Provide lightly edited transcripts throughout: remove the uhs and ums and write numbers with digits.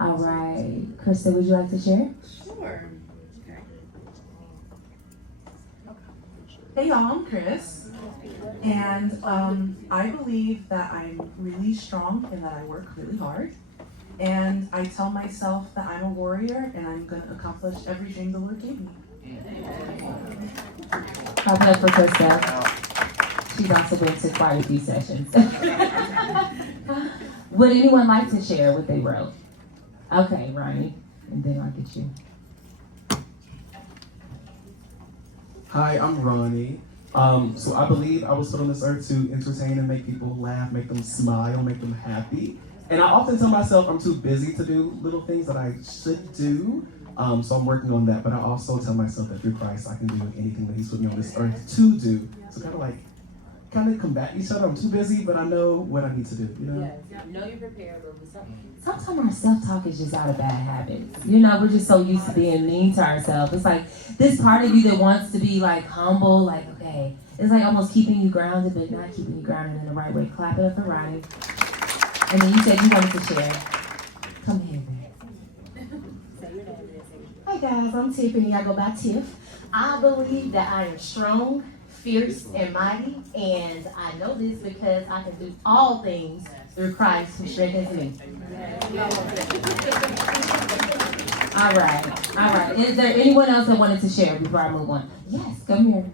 All right. Krista, would you like to share? Sure. Hey y'all, I'm Chris, and I believe that I'm really strong and that I work really hard, and I tell myself that I'm a warrior and I'm going to accomplish every dream the Lord gave me. Clap it up for Krista. She's also been to quite a few sessions. Would anyone like to share what they wrote? Okay, Ronnie, and then I'll get you. Hi, I'm Ronnie. So I believe I was put on this earth to entertain and make people laugh, make them smile, make them happy. And I often tell myself I'm too busy to do little things that I should do. So I'm working on that. But I also tell myself that through Christ, I can do anything that He's put me on this earth to do. So kind of combat each other. I'm too busy, but I know what I need to do. You know? Yes. Know you're prepared, but sometimes our self-talk is just out of bad habits. You know, we're just so used to being mean to ourselves. It's like this part of you that wants to be like humble, like, okay. It's like almost keeping you grounded, but not keeping you grounded in the right way. Clap it up for Ronnie. And then you said you wanted to share. Come here, man. Hi guys, I'm Tiffany. I go by Tiff. I believe that I am strong, fierce, and mighty, and I know this because I can do all things through Christ who strengthens me. All right. Is there anyone else that wanted to share before I move on? Yes, come here.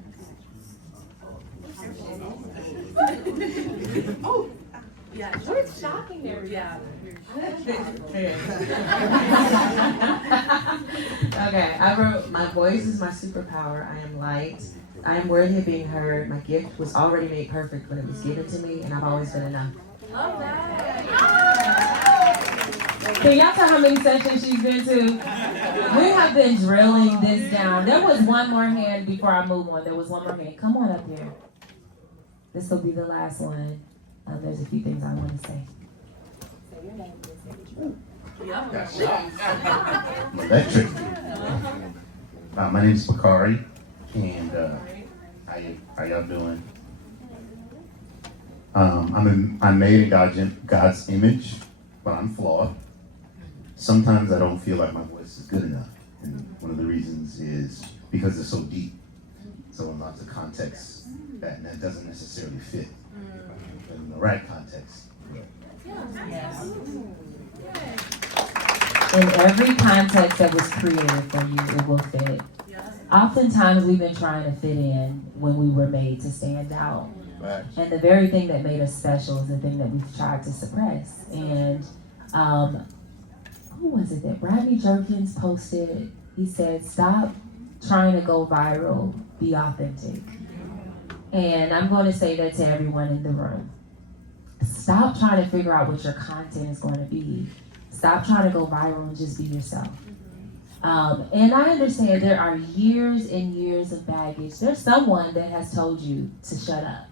Oh, yeah. We're shocking there. Yeah. Okay, I wrote, my voice is my superpower. I am light. I am worthy of being heard. My gift was already made perfect when it was given to me, and I've always been enough. All right. Can y'all tell how many sessions she's been to? We have been drilling this down. There was one more hand before I move on. There was one more hand. Come on up here. This will be the last one. There's a few things I want to say. Electric. My name is Bakari, and how y'all doing? I'm made in God's image, but I'm flawed. Sometimes I don't feel like my voice is good enough, and one of the reasons is because it's so deep. So in lots of contexts, that doesn't necessarily fit. But in the right context. In every context that was created for you, it will fit. Oftentimes we've been trying to fit in when we were made to stand out. Right. And the very thing that made us special is the thing that we've tried to suppress. And who was it that Robbie Jerkins posted? He said, stop trying to go viral, be authentic. And I'm going to say that to everyone in the room. Stop trying to figure out what your content is going to be. Stop trying to go viral and just be yourself. And I understand there are years and years of baggage. There's someone that has told you to shut up.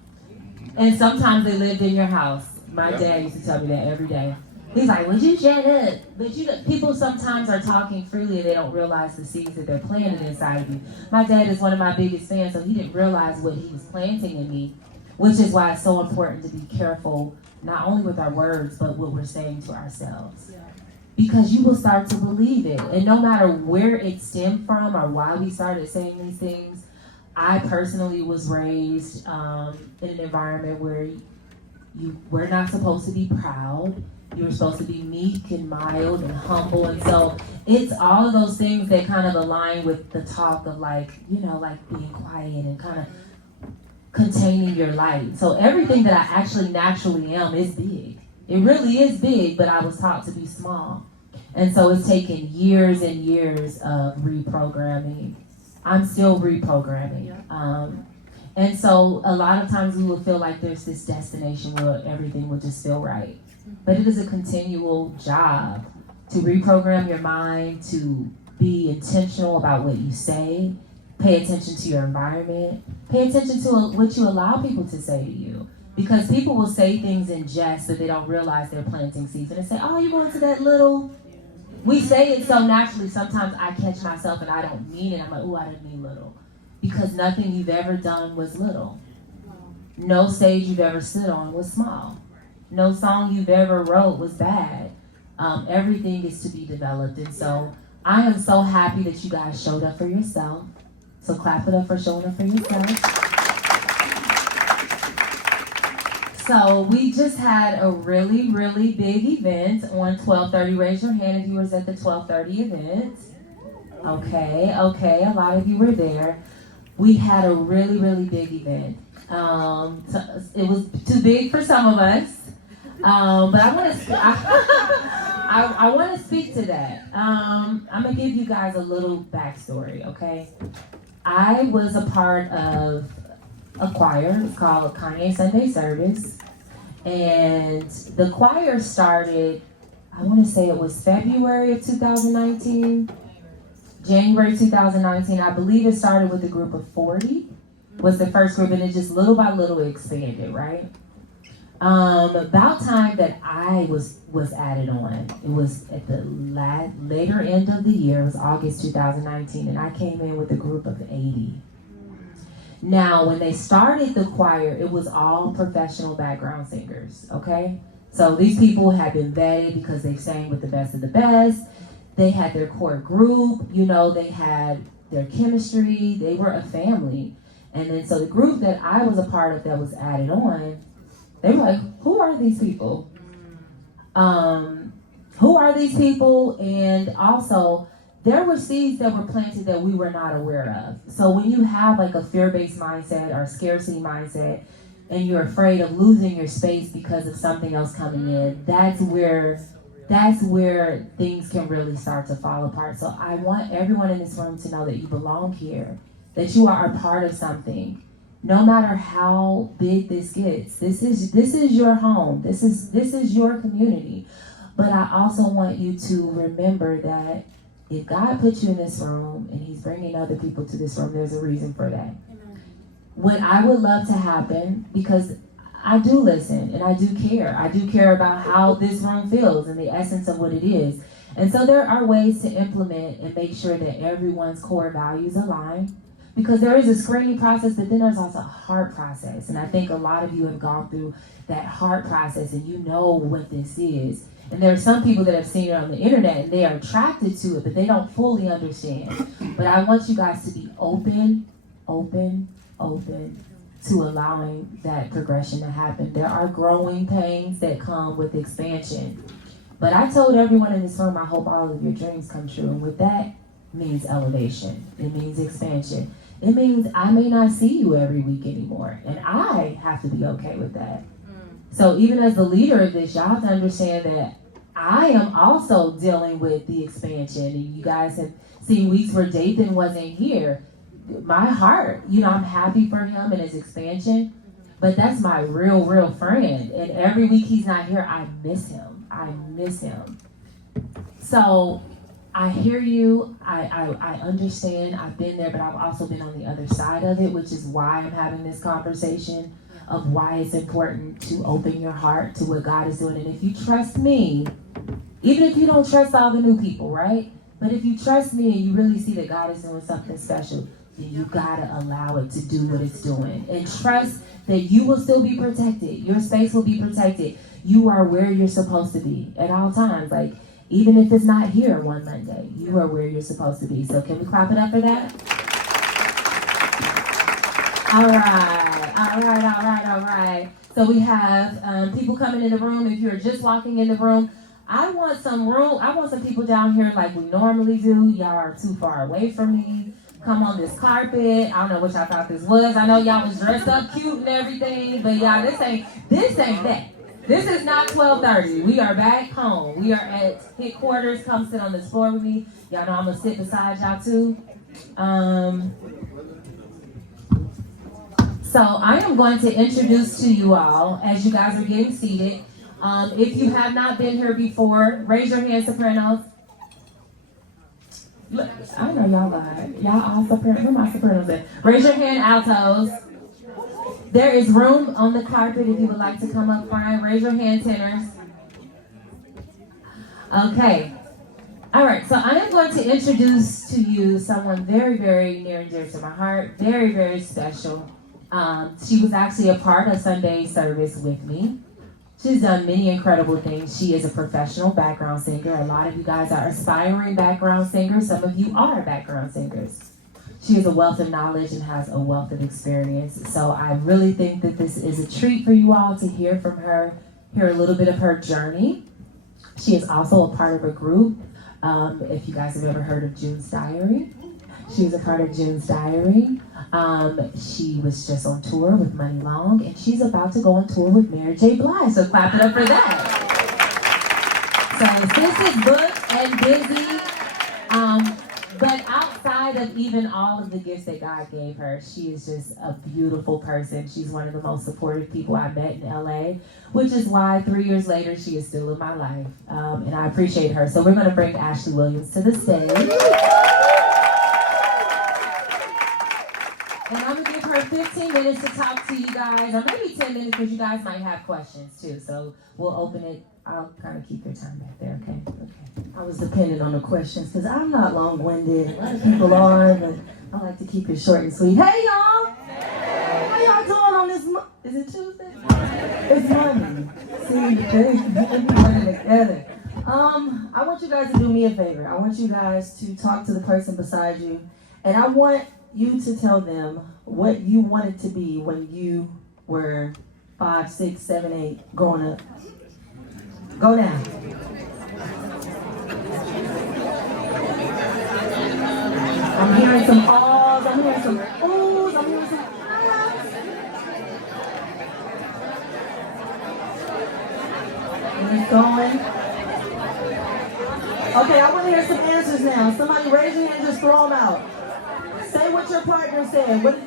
And sometimes they lived in your house. My dad used to tell me that every day. He's like, would you shut up? But people sometimes are talking freely and they don't realize the seeds that they're planting inside of you. My dad is one of my biggest fans, so he didn't realize what he was planting in me, which is why it's so important to be careful, not only with our words, but what we're saying to ourselves. Because you will start to believe it. And no matter where it stemmed from or why we started saying these things, I personally was raised in an environment where you were not supposed to be proud. You were supposed to be meek and mild and humble. And so it's all of those things that kind of align with the talk of like being quiet and kind of containing your light. So everything that I actually naturally am is big. It really is big, but I was taught to be small. And so it's taken years and years of reprogramming. I'm still reprogramming. And so a lot of times we will feel like there's this destination where everything will just feel right. But it is a continual job to reprogram your mind, to be intentional about what you say, pay attention to your environment, pay attention to what you allow people to say to you. Because people will say things in jest that they don't realize they're planting seeds. And they say, oh, you're going to that little... We say it so naturally, sometimes I catch myself and I don't mean it. I'm like, oh, I didn't mean little. Because nothing you've ever done was little. No stage you've ever stood on was small. No song you've ever wrote was bad. Everything is to be developed. And so I am so happy that you guys showed up for yourself. So clap it up for showing up for yourself. So we just had a really, really big event on 12:30. Raise your hand if you was at the 12:30 event. Okay, a lot of you were there. We had a really, really big event. It was too big for some of us, but I want to. I want to speak to that. I'm gonna give you guys a little backstory. Okay, I was a part of a choir. It's called Kanye Sunday Service, and the choir started. I want to say it was February of 2019. January 2019, I believe it started with a group of 40, was the first group, and it just little by little expanded, right? About time that I was added on, it was at the later end of the year, it was August 2019, and I came in with a group of 80. Now, when they started the choir, it was all professional background singers, okay? So these people had been vetted because they sang with the best of the best. They had their core group, they had their chemistry, they were a family. And then so the group that I was a part of that was added on, they were like, who are these people? Who are these people? And also, there were seeds that were planted that we were not aware of. So when you have like a fear-based mindset or a scarcity mindset, and you're afraid of losing your space because of something else coming in, that's where things can really start to fall apart. So I want everyone in this room to know that you belong here, that you are a part of something. No matter how big this gets, this is your home. This is your community. But I also want you to remember that if God put you in this room and he's bringing other people to this room, there's a reason for that. Amen. What I would love to happen, because I do listen and I do care. I do care about how this room feels and the essence of what it is. And so there are ways to implement and make sure that everyone's core values align, because there is a screening process, but then there's also a heart process. And I think a lot of you have gone through that heart process and you know what this is. And there are some people that have seen it on the internet and they are attracted to it, but they don't fully understand. But I want you guys to be open to allowing that progression to happen. There are growing pains that come with expansion. But I told everyone in this room, I hope all of your dreams come true. And with that means elevation. It means expansion. It means I may not see you every week anymore. And I have to be okay with that. So even as the leader of this, y'all have to understand that I am also dealing with the expansion. And you guys have seen weeks where Dathan wasn't here. My heart, I'm happy for him and his expansion, but that's my real friend. And every week he's not here, I miss him. So I hear you, I understand, I've been there, but I've also been on the other side of it, which is why I'm having this conversation of why it's important to open your heart to what God is doing. And if you trust me, even if you don't trust all the new people, right? But if you trust me and you really see that God is doing something special, then you gotta allow it to do what it's doing. And trust that you will still be protected. Your space will be protected. You are where you're supposed to be at all times. Like, even if it's not here one Monday, you are where you're supposed to be. So can we clap it up for that? All right. So we have people coming in the room. If you're just walking in the room, I want some people down here like we normally do. Y'all are too far away from me. Come on this carpet. I don't know what y'all thought this was. I know y'all was dressed up cute and everything, but y'all, this ain't that. This is not 12:30. We are back home. We are at headquarters. Come sit on this floor with me. Y'all know I'm gonna sit beside y'all too. So I am going to introduce to you all as you guys are getting seated. If you have not been here before, raise your hand, sopranos. Look, I know y'all lied. Y'all all sopranos. Where my sopranos at? Raise your hand, altos. There is room on the carpet if you would like to come up front. Raise your hand, tenors. Okay. All right, so I am going to introduce to you someone very, very near and dear to my heart. Very, very special. She was actually a part of Sunday service with me. She's done many incredible things. She is a professional background singer. A lot of you guys are aspiring background singers. Some of you are background singers. She has a wealth of knowledge and has a wealth of experience. So I really think that this is a treat for you all to hear from her, hear a little bit of her journey. She is also a part of a group. If you guys have ever heard of June's Diary, she was a part of June's Diary. She was just on tour with Money Long, and she's about to go on tour with Mary J. Blige. So clap it up for that. So sis is booked and busy. But outside of even all of the gifts that God gave her, she is just a beautiful person. She's one of the most supportive people I met in LA, which is why 3 years later, she is still in my life. And I appreciate her. So we're going to bring Ashley Williams to the stage. And I'm going to give her 15 minutes to talk to you guys, or maybe 10 minutes because you guys might have questions too. So we'll open it. I'll kind of keep your time back there, okay? Okay. I was dependent on the questions because I'm not long-winded. A lot of people are, but I like to keep it short and sweet. Hey, y'all! How y'all doing on this is it Tuesday? It's Monday. See, they working together. I want you guys to do me a favor. I want you guys to talk to the person beside you, and I want you to tell them what you wanted to be when you were 5, 6, 7, 8 growing up. Go now. I'm hearing some ahs, I'm hearing some oohs, I'm hearing some ahs. And it's going. Okay, I want to hear some answers now. Somebody raise your hand, just throw them out. Say what your partner said. What?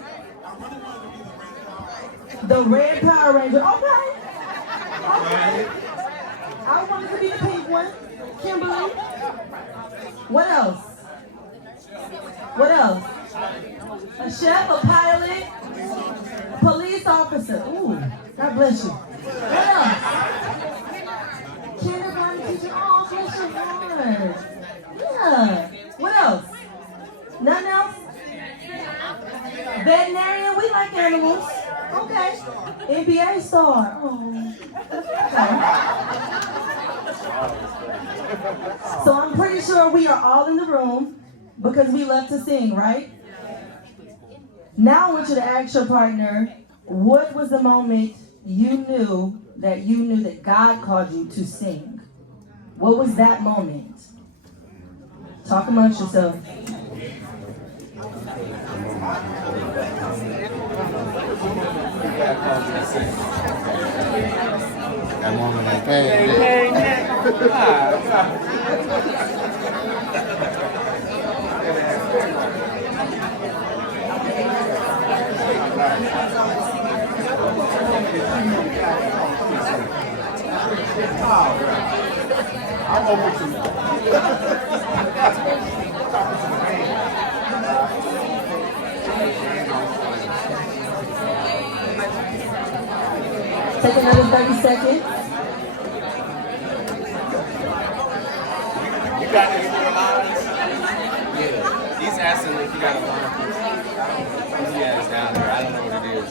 The red Power Ranger. Okay. Okay. I wanted to be the pink one. Kimberly. What else? What else? A chef, a pilot, police officer. Ooh, God bless you. What else? Kindergarten teacher. Oh, bless your heart. Yeah. What else? Nothing else? Veterinarian. We like animals. Okay. NBA star. Oh. So I'm pretty sure we are all in the room because we love to sing, right? Now I want you to ask your partner, what was the moment you knew that God called you to sing? What was that moment? Talk amongst yourselves. That moment I paid. I'm open to Take another 30 seconds. You got any more lines? Yeah. He's asking if you got a line. He has down there. I don't know what it is.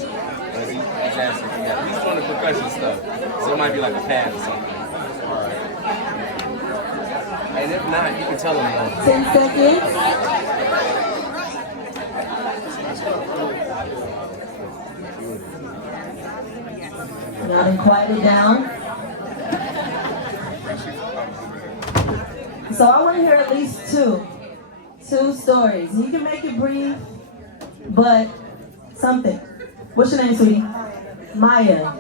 But he's asking if you got it. He's doing the percussion stuff. So it might be like a pad or something. Alright. And if not, you can tell him. 10 seconds. Now then quiet it down. So I want to hear at least two stories. You can make it brief, but something. What's your name, sweetie? Maya.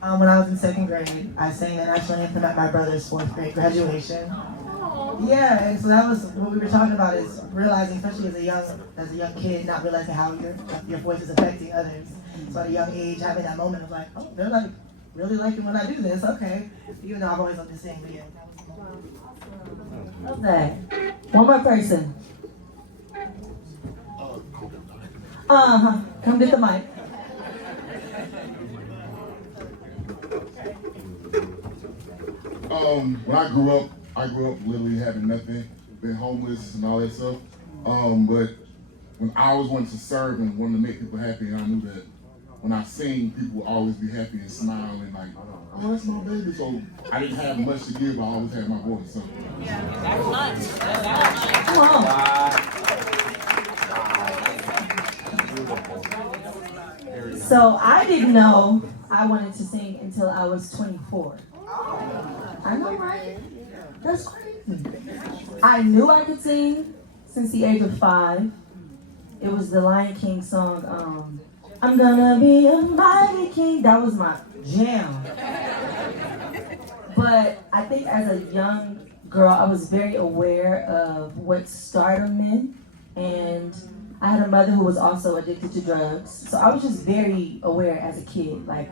When I was in second grade, I sang the national anthem at my brother's 4th grade graduation. Yeah, and so that was what we were talking about, is realizing, especially as a young kid, not realizing how your voice is affecting others. So at a young age, having that moment of like, oh, they're like really liking when I do this. Okay, even though I've always loved to sing, but yeah. Love that. One more person. Come get the mic. When I grew up literally having nothing, been homeless and all that stuff. But when I always wanted to serve and wanted to make people happy, and I knew that when I sing, people will always be happy and smile and like, oh, that's my baby. So I didn't have much to give, but I always had my voice. So. So I didn't know I wanted to sing until I was 24. I know, right? That's crazy. I knew I could sing since the age of 5. It was the Lion King song, I'm gonna be a mighty king. That was my jam. But I think as a young girl, I was very aware of what stardom meant. And I had a mother who was also addicted to drugs. So I was just very aware as a kid. Like,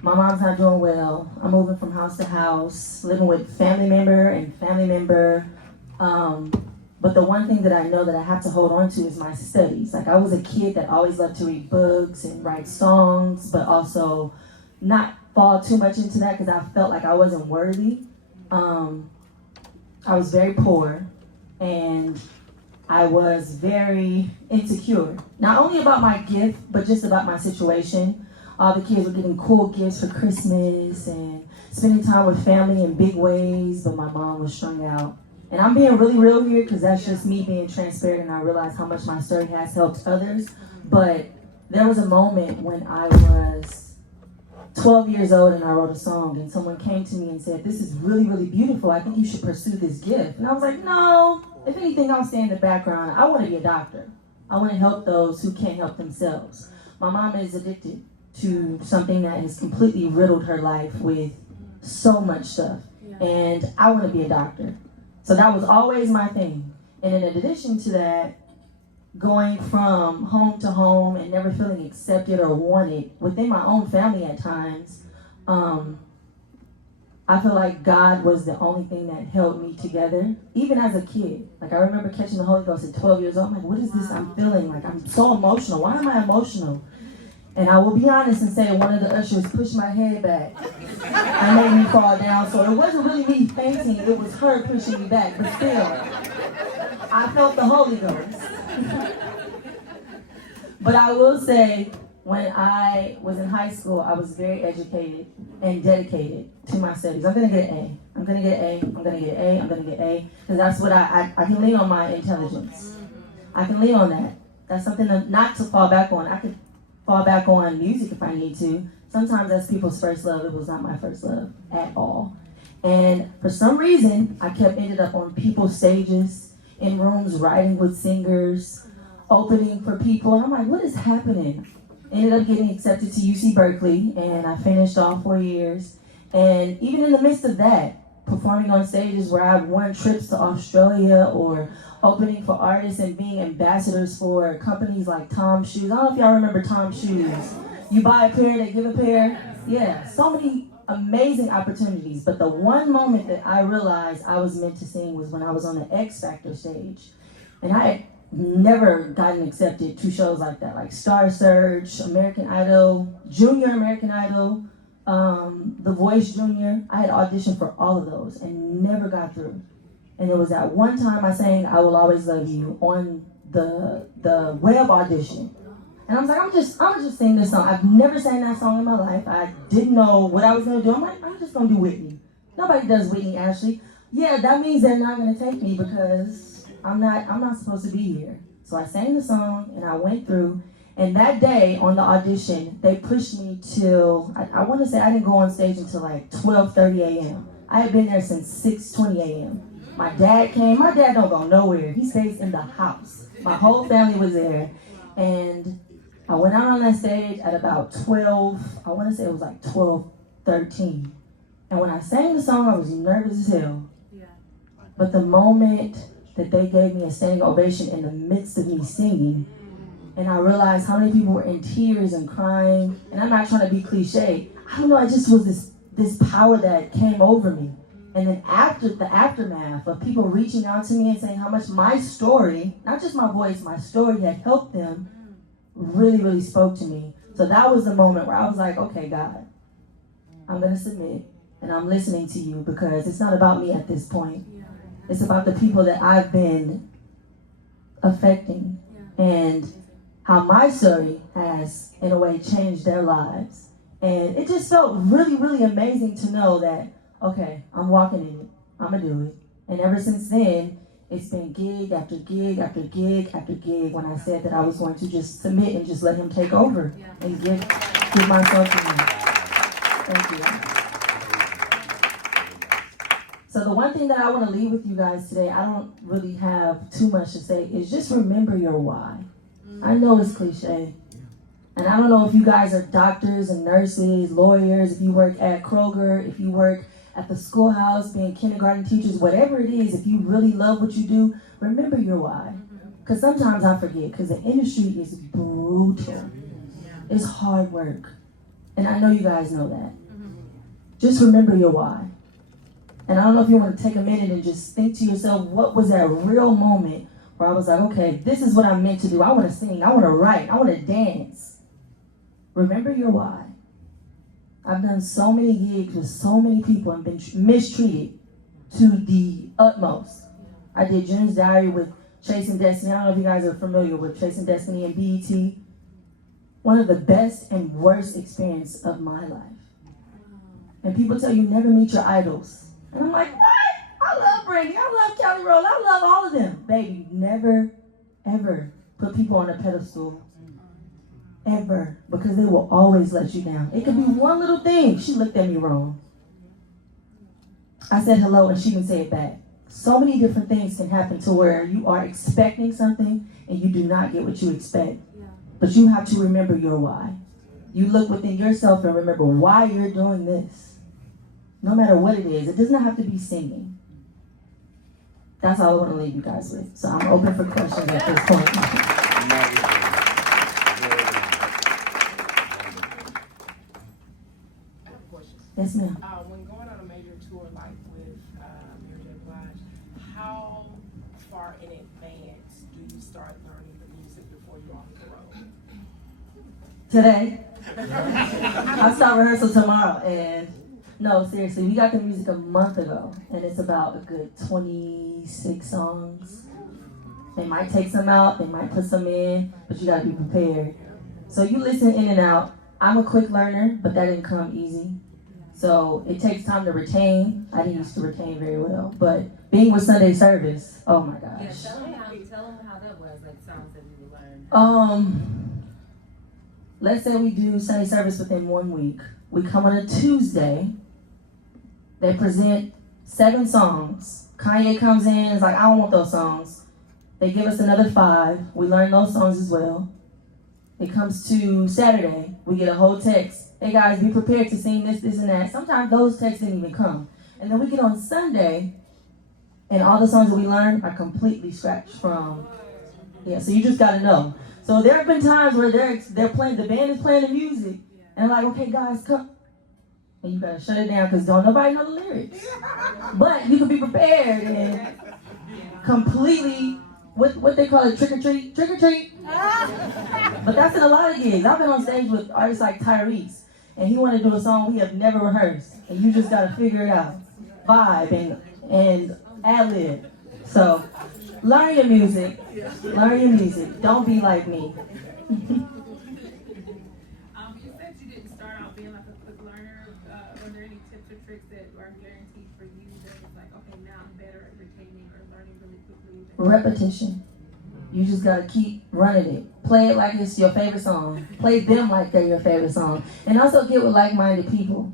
my mom's not doing well. I'm moving from house to house, living with family member. But the one thing that I know that I have to hold on to is my studies. Like, I was a kid that always loved to read books and write songs, but also not fall too much into that because I felt like I wasn't worthy. I was very poor, and I was very insecure. Not only about my gift, but just about my situation. All the kids were getting cool gifts for Christmas and spending time with family in big ways, but my mom was strung out. And I'm being really real here because that's just me being transparent, and I realize how much my story has helped others. But there was a moment when I was 12 years old and I wrote a song, and someone came to me and said, this is really, really beautiful. I think you should pursue this gift. And I was like, no, if anything, I'll stay in the background. I want to be a doctor. I want to help those who can't help themselves. My mom is addicted to something that has completely riddled her life with so much stuff. And I want to be a doctor. So that was always my thing. And in addition to that, going from home to home and never feeling accepted or wanted within my own family at times, I feel like God was the only thing that held me together, even as a kid. Like, I remember catching the Holy Ghost at 12 years old. I'm like, what is this I'm feeling? Like, I'm so emotional. Why am I emotional? And I will be honest and say one of the ushers pushed my head back and made me fall down. So it wasn't really me fainting, it was her pushing me back. But still, I felt the Holy Ghost. But I will say, when I was in high school, I was very educated and dedicated to my studies. I'm gonna get an A. I'm gonna get an A. I'm gonna get an A. I'm gonna get an A. Because that's what I can lean on my intelligence. I can lean on that. That's something not to fall back on. I could fall back on music if I need to. Sometimes that's people's first love. It was not my first love at all. And for some reason, I ended up on people's stages, in rooms, writing with singers, opening for people. And I'm like, what is happening? Ended up getting accepted to UC Berkeley, and I finished all 4 years. And even in the midst of that, performing on stages where I've won trips to Australia or opening for artists and being ambassadors for companies like Tom Shoes. I don't know if y'all remember Tom Shoes. You buy a pair, they give a pair. Yeah, so many amazing opportunities. But the one moment that I realized I was meant to sing was when I was on the X Factor stage. And I had never gotten accepted to shows like that, like Star Search, American Idol, Junior American Idol, The Voice Junior. I had auditioned for all of those and never got through. And it was that one time I sang I Will Always Love You on the web audition. And I was like, I'm just sing this song. I've never sang that song in my life. I didn't know what I was gonna do. I'm like, I'm just gonna do Whitney. Nobody does Whitney, Ashley. Yeah, that means they're not gonna take me because I'm not supposed to be here. So I sang the song and I went through. And that day on the audition, they pushed me till, I want to say I didn't go on stage until like 12:30 a.m. I had been there since 6:20 a.m. My dad came. My dad don't go nowhere. He stays in the house. My whole family was there. And I went out on that stage at about 12, I want to say it was like 12:13. And when I sang the song, I was nervous as hell. Yeah. But the moment that they gave me a standing ovation in the midst of me singing, and I realized how many people were in tears and crying, and I'm not trying to be cliche, I don't know, it just was this power that came over me. And then after the aftermath of people reaching out to me and saying how much my story, not just my voice, my story had helped them, really, really spoke to me. So that was the moment where I was like, okay, God, I'm going to submit and I'm listening to you because it's not about me at this point. It's about the people that I've been affecting and how my story has, in a way, changed their lives. And it just felt really, really amazing to know that, okay, I'm walking in it. I'm going to do it. And ever since then, it's been gig after gig after gig after gig when I said that I was going to just submit and just let him take over and give myself to him. Thank you. So the one thing that I want to leave with you guys today, I don't really have too much to say, is just remember your why. I know it's cliche. And I don't know if you guys are doctors and nurses, lawyers, if you work at Kroger, if you work at the schoolhouse, being kindergarten teachers, whatever it is, if you really love what you do, remember your why. Because sometimes I forget, because the industry is brutal. It's hard work. And I know you guys know that. Just remember your why. And I don't know if you want to take a minute and just think to yourself, what was that real moment where I was like, okay, this is what I'm meant to do. I want to sing, I want to write, I want to dance. Remember your why. I've done so many gigs with so many people and been mistreated to the utmost. I did June's Diary with Chasing Destiny. I don't know if you guys are familiar with Chasing Destiny and BET. One of the best and worst experience of my life. And people tell you never meet your idols. And I'm like, what? I love Brandy, I love Kelly Rowland, I love all of them. Baby, never, ever put people on a pedestal. Ever. Because they will always let you down. It could be one little thing. She looked at me wrong. I said hello and she didn't say it back. So many different things can happen to where you are expecting something and you do not get what you expect. But you have to remember your why. You look within yourself and remember why you're doing this. No matter what it is. It does not have to be singing. That's all I want to leave you guys with. So I'm open for questions at this point. Yes, ma'am. When going on a major tour like with Mary J. Blige, how far in advance do you start learning the music before you're on the road? Today. I start rehearsal tomorrow, and no, seriously, we got the music a month ago, and it's about a good 26 songs. They might take some out, they might put some in, but you gotta be prepared. So you listen in and out. I'm a quick learner, but that didn't come easy. So it takes time to retain. I didn't used to retain very well, but being with Sunday service, oh my gosh. Yeah, tell them how that was, like songs that you learned. Let's say we do Sunday service within 1 week. We come on a Tuesday. They present 7 songs. Kanye comes in, is like, I don't want those songs. They give us another 5. We learn those songs as well. It comes to Saturday. We get a whole text. Hey guys, be prepared to sing this, this, and that. Sometimes those texts didn't even come. And then we get on Sunday, and all the songs that we learned are completely scratched from. Yeah, so you just gotta know. So there have been times where they're playing, the band is playing the music, and like, okay guys, come. And you gotta shut it down because don't nobody know the lyrics. But you can be prepared and completely, what they call it, trick or treat? Trick or treat? But that's in a lot of gigs. I've been on stage with artists like Tyrese, and he wanted to do a song we have never rehearsed. And you just gotta figure it out. Vibe and ad-lib. So, learn your music. Learn your music. Don't be like me. You said you didn't start out being like a quick learner. Were there any tips or tricks that are guaranteed for you that was like, okay, now I'm better at retaining or learning really quickly? Repetition. You just gotta keep running it. Play it like it's your favorite song. Play them like they're your favorite song. And also get with like-minded people.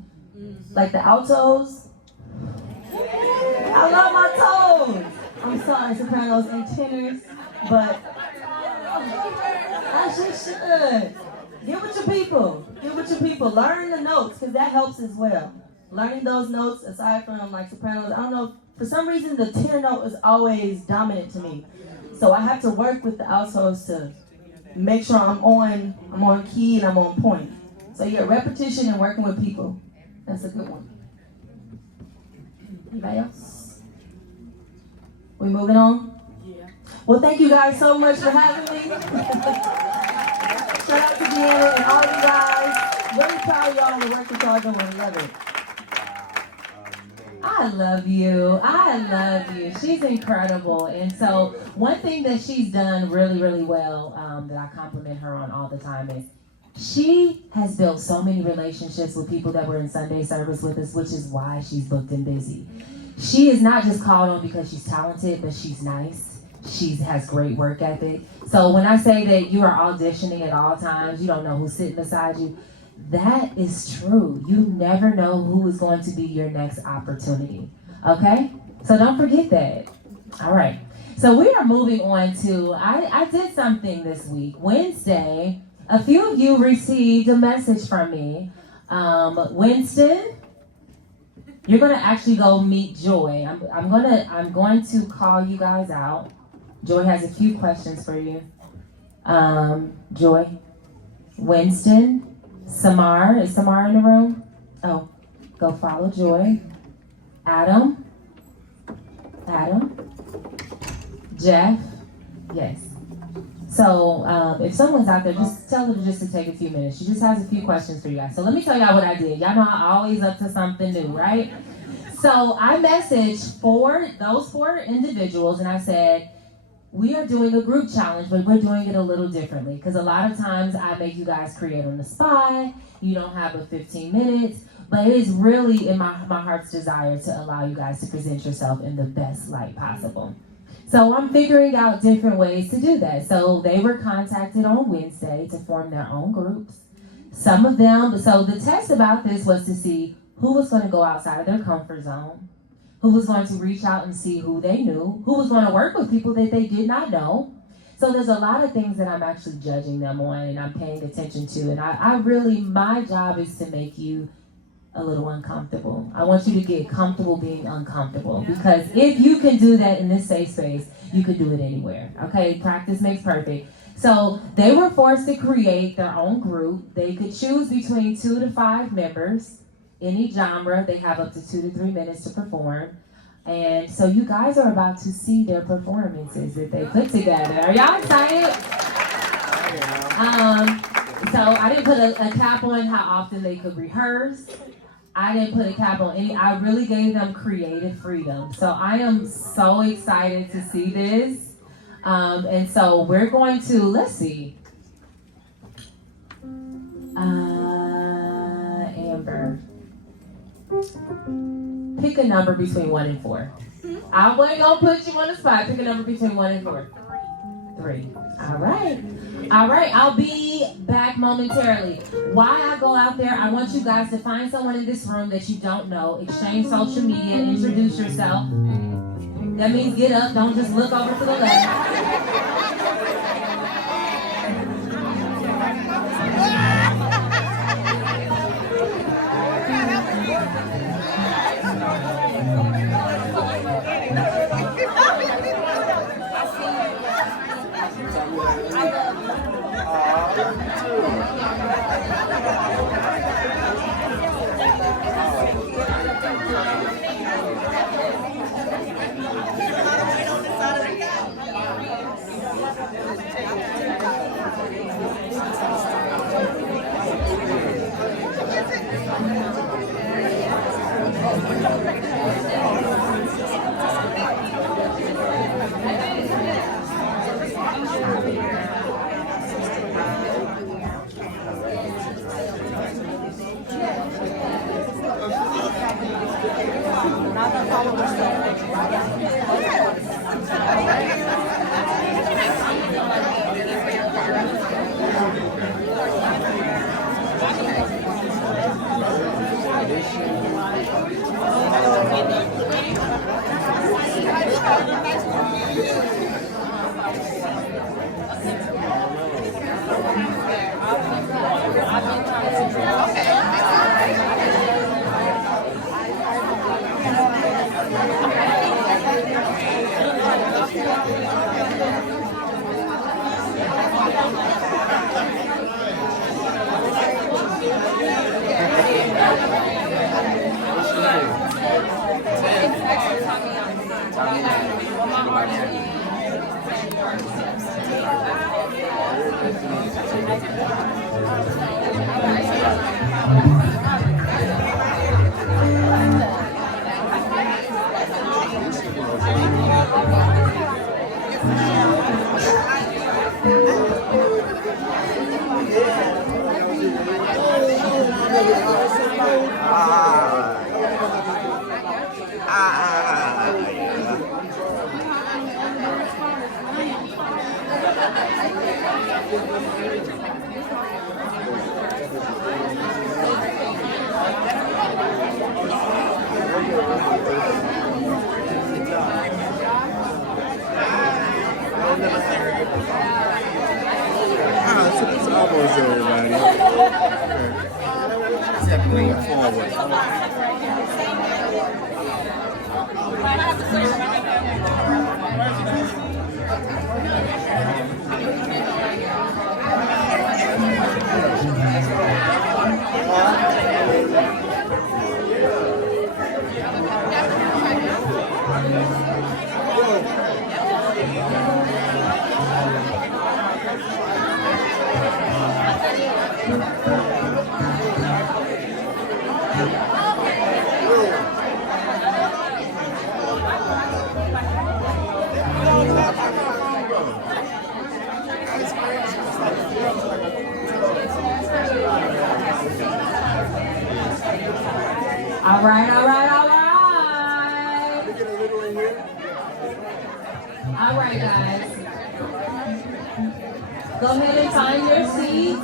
Like the altos. I love my toes. I'm sorry, sopranos and tenors, but I just should. Get with your people. Get with your people. Learn the notes, because that helps as well. Learning those notes, aside from like sopranos, I don't know, for some reason the tenor note is always dominant to me. So I have to work with the altos to make sure I'm on key and I'm on point. So yeah, repetition and working with people. That's a good one. Anybody else? We moving on? Yeah. Well, thank you guys so much for having me. Shout out to Deanna and all of you guys. Really proud of y'all and the work that y'all doing. Love it. I love you. I love you. She's incredible. And so one thing that she's done really, really well that I compliment her on all the time is she has built so many relationships with people that were in Sunday service with us, which is why she's booked and busy. She is not just called on because she's talented, but she's nice. She has great work ethic. So when I say that you are auditioning at all times, you don't know who's sitting beside you, that is true. You never know who is going to be your next opportunity. Okay? So don't forget that. All right. So we are moving on to, I did something this week. Wednesday, a few of you received a message from me. Winston, you're going to actually go meet Joy. I'm going to call you guys out. Joy has a few questions for you. Joy, Winston, Samar, is Samar in the room? Oh, go follow Joy. Adam, Jeff, yes. So if someone's out there, just tell her just to take a few minutes. She just has a few questions for you guys. So let me tell y'all what I did. Y'all know I'm always up to something new, right? So I messaged those four individuals and I said, we are doing a group challenge, but we're doing it a little differently because a lot of times I make you guys create on the spot. You don't have a 15 minutes, but it is really in my heart's desire to allow you guys to present yourself in the best light possible. So I'm figuring out different ways to do that. So they were contacted on Wednesday to form their own groups. Some of them, so the test about this was to see who was going to go outside of their comfort zone, who was going to reach out and see who they knew, who was going to work with people that they did not know. So there's a lot of things that I'm actually judging them on and I'm paying attention to. And I really, my job is to make you a little uncomfortable. I want you to get comfortable being uncomfortable because if you can do that in this safe space, you can do it anywhere. Okay, practice makes perfect. So they were forced to create their own group. They could choose between 2 to 5 members. Any genre, they have up to 2 to 3 minutes to perform. And so you guys are about to see their performances that they put together. Are y'all excited? So I didn't put a cap on how often they could rehearse. I didn't put a cap on any. I really gave them creative freedom. So I am so excited to see this. And so we're going to, let's see. Amber. Pick a number between 1 and 4. I wasn't gonna put you on the spot. Pick a number between 1 and 4. 3. All right. I'll be back momentarily. While I go out there, I want you guys to find someone in this room that you don't know. Exchange social media. Introduce yourself. That means get up. Don't just look over to the left. close to everybody. Just have to lean forward. All right. All right, guys. Go ahead and find your seats.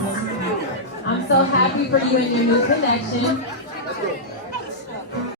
I'm so happy for you and your new connection.